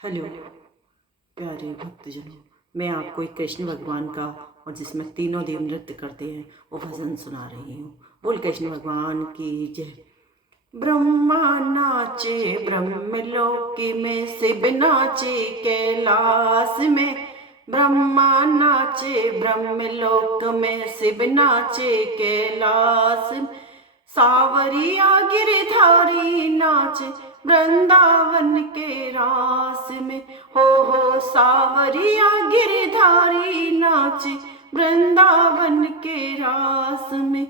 Hello प्यारे भक्तजनों, मैं आपको एक कृष्ण भगवान का और जिसमें तीनों देव नृत्य करते हैं वो भजन सुना रही हूँ। बोल कृष्ण भगवान की जय। ब्रह्मा नाचे ब्रह्मलोकी में, शिव नाचे कैलाश में। ब्रह्मा नाचे ब्रह्मलोक में, शिव नाचे कैलाश में। सावरिया गिरधारी नाचे वृंदावन के रास में। हो सावरिया गिरधारी नाचे वृंदावन के रास में।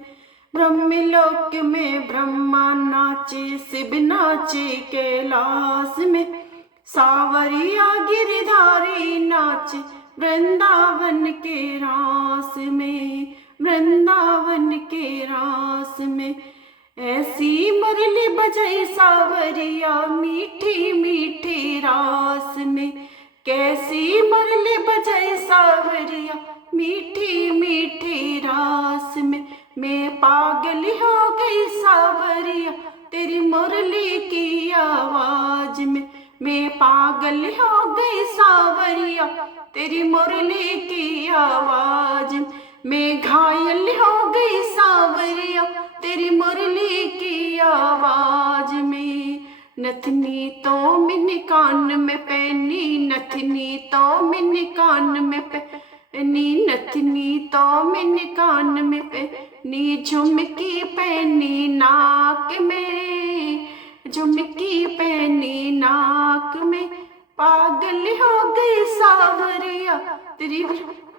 ब्रह्मलोक में ब्रह्मा नाचे, शिव नाचे कैलाश में। सावरिया गिरधारी नाचे वृंदावन के रास में, वृंदावन के रास में। ऐसी मुरली बजाई सावरिया मीठी मीठी रास में। कैसी मुरली बजाई सावरिया मीठी मीठी रास में। मैं पागल हो गई सावरिया तेरी मुरली की आवाज में। मैं पागल हो गई सावरिया तेरी मुरली की आवाज में। मैं घायल हो गई सावरिया तेरी मुरली की आवाज में। नथनी तो मैंने कान में पहनी, नथनी तो मैंने कान में पहनी, नथनी तो मैंने कान में पहनी। झुमकी पहनी नाक में, झुमकी पहनी नाक में। पागल हो गई सावरिया तेरी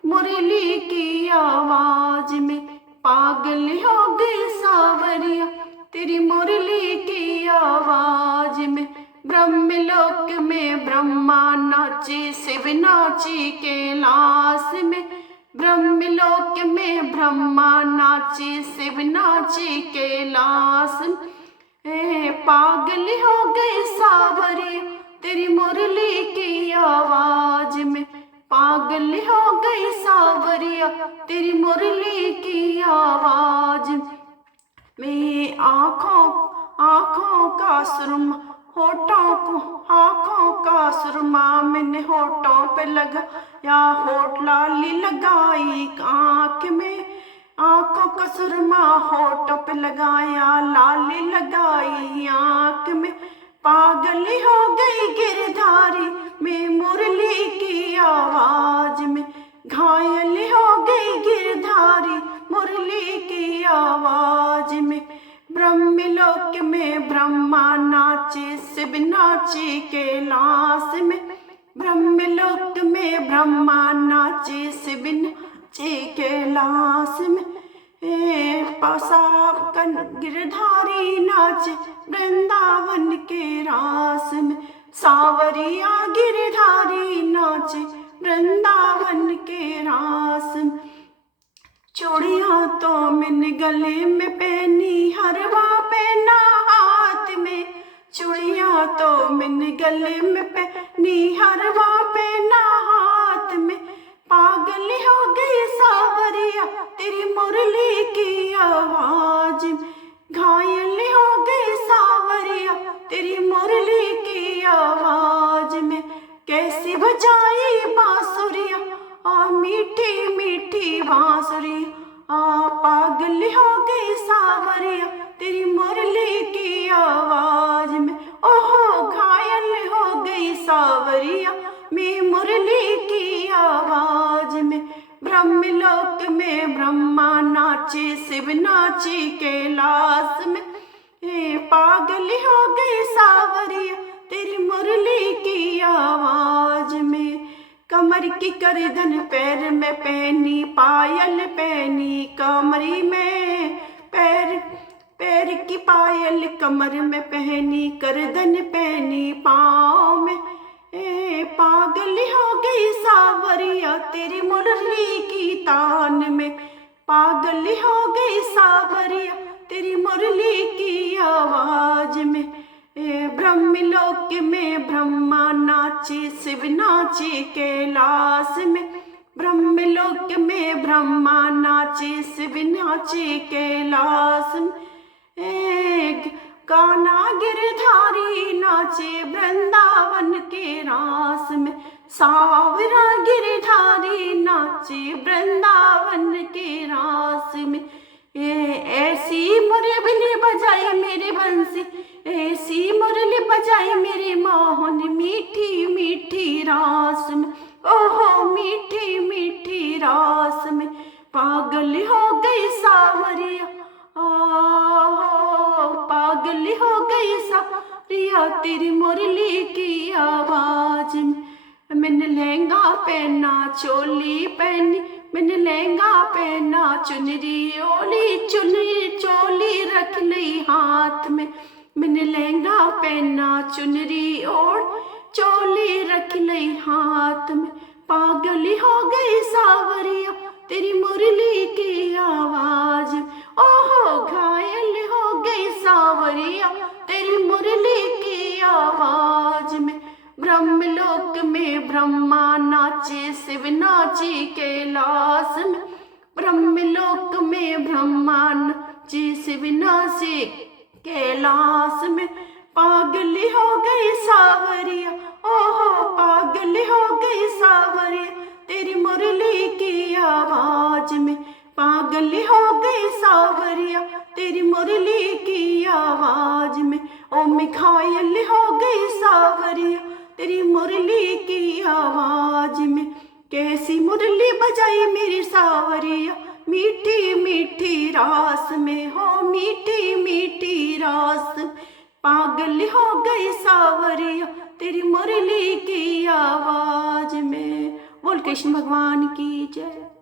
मुरली की आवाज में। पागल हो गई सावरिया तेरी मुरली की आवाज में। ब्रह्मलोक में ब्रह्मा नाचे, शिव नाचे कैलाश में। ब्रह्मलोक में ब्रह्मा नाचे, शिव नाचे कैलाश में। पागल हो गई सावरिया तेरी मुरली की आवाज में। पागल हो गई सावरिया तेरी मुरली की आवाज में। आँखों का सुरमा, होठों को आँखों का सुरमा मैंने होठों पे लगा या होठ लाली लगाई आँख में। आँखों का सुरमा होठों पे लगाया, लाली लगाई आँख में। पागल हो गई गिरधारी मैं मुरली की आवाज में। घायल हो गई गिरधारी मुरली की आवाज में। ब्रह्मलोक में ब्रह्मा नाचे, शिव नाचे कैलाश में। ब्रह्मलोक में ब्रह्मा नाचे, शिव नाचे कैलाश में। पासाकन गिरधारी नाचे वृंदावन के रास में। सावरिया गिरधारी नाचे वृंदावन के रास में। चूड़ियाँ तो मैंने गले में पहनी, हरवा पहना हाथ में। चूड़ियाँ तो मैंने गले में पहनी, हरवा पहना हाथ में। पागल हो गई सावरिया तेरी मुरली की आवाज में। घायल हो गई सावरिया तेरी मुरली की आवाज में। कैसी बजाई बांसुरिया मीठी मीठी बांसुरिया। पागल हो गई सावरिया तेरी मुरली की आवाज में। ओहो घायल हो गई सावरिया मैं मुरली की आवाज में। ब्रह्मलोक में ब्रह्मा नाचे, शिव नाचे कैलाश में। पागल हो गई सावरिया तेरी मुरली की आवाज में। कमर की करधन पैर में पहनी, पायल पहनी कमरी में। पैर की पायल कमर में पहनी, करधन पहनी पाँव में। पागल हो गई सावरिया तेरी मुरली की तान में। पागल हो गई सावरिया तेरी मुरली की आवाज में। ब्रह्मलोक में ब्रह्मा नाचे, शिव नाचे कैलाश में। ब्रह्मलोक में ब्रह्मा नाचे, शिव नाचे कैलाश में। कान्हा गिरधारी नाचे वृंदावन के रास में, सावरा गिरधारी नाचे वृंदावन के रास में। ऐसी मुरली बजाई मेरे बंसी, ऐसी मुरली बजाई मेरे मोहन मीठी मीठी रास में, ओहो मीठी मीठी रास में। पागल हो गई सावरिया, पागल हो गई सावरिया तेरी मुरली की आवाज में। मैंने लहंगा पहना चोली पहनी, मैंने लहंगा पहना चुनरी ओली, चुनरी चोली रख ली हाथ में। मैंने लहंगा पहना चुनरी और चोली रख ली हाथ में। पागल हो गई सावरिया तेरी मुरली की आवाज, ओहो घायल हो गई सावरिया तेरी मुरली की आवाज में। ब्रह्मलोक में ब्रह्मा नाचे शिव नाचे कैलाश में, ब्रह्मलोक में ब्रह्मा नाचे शिव नाचे कैलाश में। पागल हो गई सावरिया, ओहो पागल हो गई सावरिया तेरी मुरली की आवाज में। पागल हो गई सावरिया तेरी मुरली की आवाज में। ओ मैं घायल हो गई सावरिया तेरी मुरली की आवाज में। कैसी मुरली बजाई मेरी सावरिया मीठी मीठी रास में, हो मीठी मीठी रास। पागल हो गई सावरिया तेरी मुरली की आवाज में। बोल कृष्ण भगवान की जय।